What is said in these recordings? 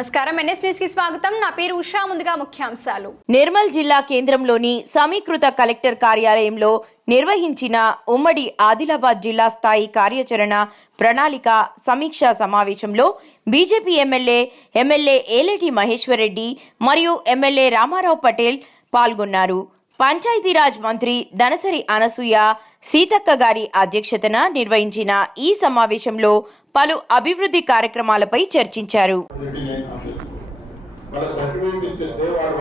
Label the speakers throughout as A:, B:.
A: నమస్కారం. ఎన్ఎస్కి స్వాగతం. నా పేరు ఉషా. ముందుగా ముఖ్యాంశాలు.
B: నిర్మల్ జిల్లా కేంద్రంలోని సమీకృత కలెక్టర్ కార్యాలయంలో నిర్వహించిన ఉమ్మడి ఆదిలాబాద్ జిల్లా స్థాయి కార్యాచరణ ప్రణాళిక సమీక్షా సమావేశంలో BJP MLA MLA Aleti Maheshwarreddy మరియు ఎమ్మెల్యే రామారావు పటేల్ పాల్గొన్నారు. పంచాయతీరాజ్ మంత్రి దనసరి అనసూయ సీతక్క గారి అధ్యక్షతన నిర్వహించిన ఈ సమావేశంలో పలు అభివృద్ధి కార్యక్రమాలపై చర్చించారు.
C: సర్టిఫికేట్ వాడు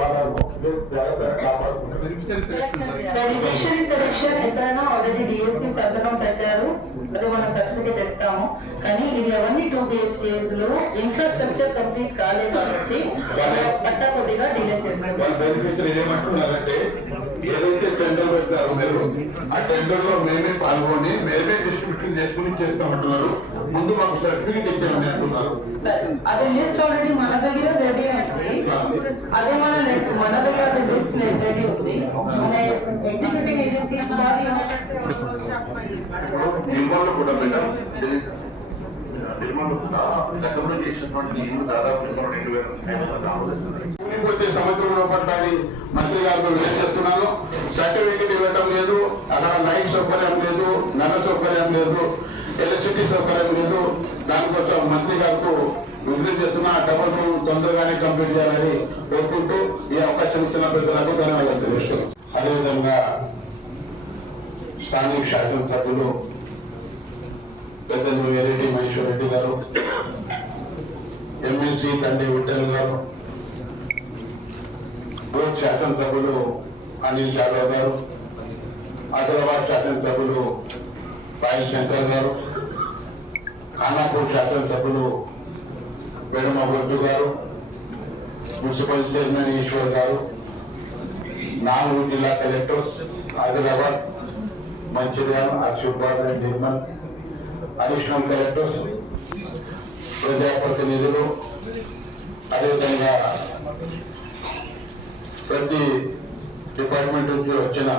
D: సెలెక్షన్ ఎక్కడైనా ఆల్రెడీ డిఎస్సి సంతకం పెట్టారు. అది మన సర్టిఫికేట్ ఇస్తాము కానీ ఇది అవన్నీ టూ బిహెచ్కేస్లో ఇన్ఫ్రాస్ట్రక్చర్ కంప్లీట్ కాలేదు కాబట్టి పట్ట కొద్దిగా డిలే చేస్తాం
C: వాళ్ళ బెనిఫిషరీ ఏమంటున్నారంటే ఏదైతే టెండర్ మీరు ఆ టెండర్లో మేమే పాల్గొని మేమే డిస్ట్రిబ్యూషన్ చేసుకుని చేస్తామంటున్నారు. ముందు మాకు సర్టిఫికేట్ ఇచ్చామని అంటున్నారు.
D: సరే అది లిస్ట్ ఆల్రెడీ మన దగ్గర రెడీ అదే మన మన దగ్గర అది లిస్ట్ రెడీ ఉంది. మన ఎగ్జిక్యూటివ్ ఏజెన్సీ
C: నిర్మల్ కూడా మేడం నిర్మల్ గతంలో చేసినటువంటి ఇల్లు దాదాపు రెండు వేల వచ్చే సంవత్సరంలో పట్టాలి మంత్రి గారితో చేస్తున్నాను సర్టిఫికేట్ ఇవ్వటం లేదు అక్కడ లైట్ సౌకర్యం లేదు నల్ల సౌకర్యం లేదు ఎలక్ట్రిసిటీ సౌకర్యం లేదు దానికోసం మంత్రి గారికి విజ్ఞప్తి చేస్తున్నా డబుల్ రూమ్ తొందరగానే కంప్లీట్ చేయాలని కోరుకుంటూ ఈ అవకాశం ఇచ్చిన ప్రజలకు ధన్యవాదాలు తెలుస్తున్నాను అదేవిధంగా స్థానిక శాసనసభ్యులు పెద్దలు వేరెడ్డి మహేశ్వర రెడ్డి గారు ఎమ్మెల్సీ తండ్రి విఠల్ గారు బోర్డ్ శాసనసభ్యులు అనిల్ యాదవ్ గారు ఆదిలాబాద్ శాసనసభ్యులు సాయి శంకర్ గారు ఖానాపూర్ శాసనసభ్యులు వేణుమ బొడ్డు గారు మున్సిపల్ చైర్మన్ ఈశ్వర్ గారు నాలుగు జిల్లా collectors Adilabad Mancherial Asifabad and Nirmal additional collectors ప్రజాప్రతినిధులు అదేవిధంగా ప్రతి డిపార్ట్మెంట్ నుంచి వచ్చిన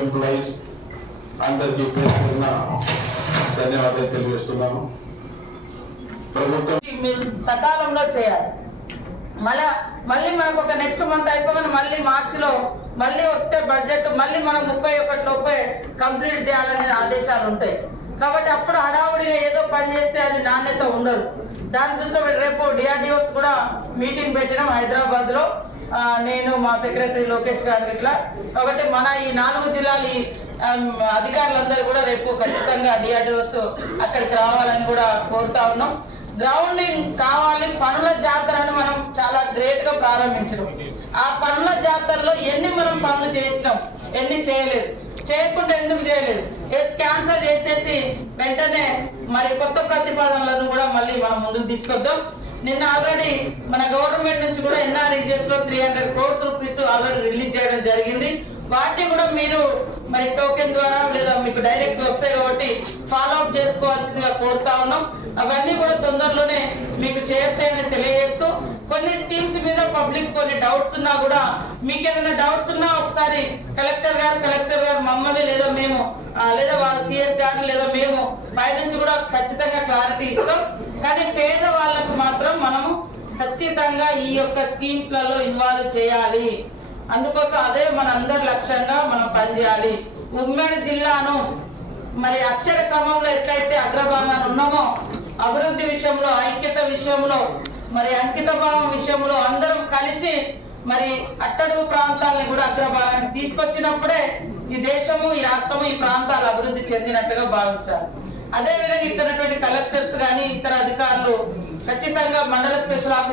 C: ఎంప్లాయీస్ అందరికీ పేరున్న ధన్యవాదాలు తెలియజేస్తున్నాను. ప్రభుత్వం
D: మీరు సకాలంలో చేయాలి. మళ్ళా మళ్ళీ మనకు ఒక నెక్స్ట్ మంత్ అయిపోగానే మళ్ళీ మార్చిలో మళ్ళీ వస్తే బడ్జెట్ మళ్ళీ మనం ముప్పై ఒకటి లోపే కంప్లీట్ చేయాలనే ఆదేశాలు ఉంటాయి. కాబట్టి అప్పుడు హడావుడిగా ఏదో పని చేస్తే అది నాణ్యత ఉండదు. దాని దృష్టిలో రేపు డిఆర్డిఓస్ కూడా మీటింగ్ పెట్టినాం హైదరాబాద్లో నేను మా సెక్రటరీ లోకేష్ గారు ఇట్లా. కాబట్టి మన ఈ నాలుగు జిల్లాల అధికారులందరూ కూడా రేపు ఖచ్చితంగా డిఆర్డిఓస్ అక్కడికి రావాలని కూడా కోరుతా ఉన్నాం. గ్రౌండింగ్ కావాలి పనుల జాతర అని మనం చాలా గ్రేట్గా ఆ పనుల జాతరలో ఎన్ని మనం పనులు చేసినాం ఎన్ని చేయలేదు. చేయకుండా ఎందుకు చేయలేదు? ఎస్ క్యాన్సల్ చేసేసి వెంటనే మరి కొత్త ప్రతిపాదనలను కూడా మళ్ళీ మనం ముందుకు తీసుకొద్దాం. నిన్న ఆల్రెడీ మన గవర్నమెంట్ నుంచి కూడా ఎన్ఆర్ఈజెస్లో three hundred crores rupees already release చేయడం జరిగింది. వాటిని కూడా మీరు మరి టోకెన్ ద్వారా లేదా మీకు డైరెక్ట్ వస్తాయి కాబట్టి ఫాలో అప్ చేసుకోవాల్సిందిగా కోరుతా ఉన్నాం. అవన్నీ కూడా తొందరలోనే మీకు చేరుతాయని తెలియజేస్తూ కొన్ని స్కీమ్స్ మీద పబ్లిక్ కొన్ని డౌట్స్ ఉన్నా కూడా మీకు ఏదైనా డౌట్స్ ఉన్నా ఒకసారి కలెక్టర్ గారు కలెక్టర్ గారు మమ్మల్ని లేదా మేము లేదా వాళ్ళ సిఎస్ గారు లేదా మేము పై నుంచి కూడా ఖచ్చితంగా క్లారిటీ ఇస్తాం. కానీ పేద వాళ్ళకు మాత్రం మనము ఖచ్చితంగా ఈ యొక్క స్కీమ్స్లలో ఇన్వాల్వ్ చేయాలి. అందుకోసం అదే మన అందరి లక్ష్యంగా మనం పనిచేయాలి. ఉమ్మడి జిల్లాను మరి అక్షర క్రమంలో ఎట్లయితే అగ్రభాగాన్ని ఉన్నామో అభివృద్ధి విషయంలో ఐక్యత విషయంలో మరి అంకిత భావం విషయంలో అందరం కలిసి మరి అట్టడుగు ప్రాంతాలని కూడా అగ్రభాగానికి తీసుకొచ్చినప్పుడే ఈ దేశము ఈ రాష్ట్రము ఈ ప్రాంతాలు అభివృద్ధి చెందినట్టుగా భావించాలి. అదేవిధంగా ఇతరటువంటి కలెక్టర్స్ కానీ ఇతర అధికారులు ఖచ్చితంగా మండల స్పెషల్ ఆఫీస్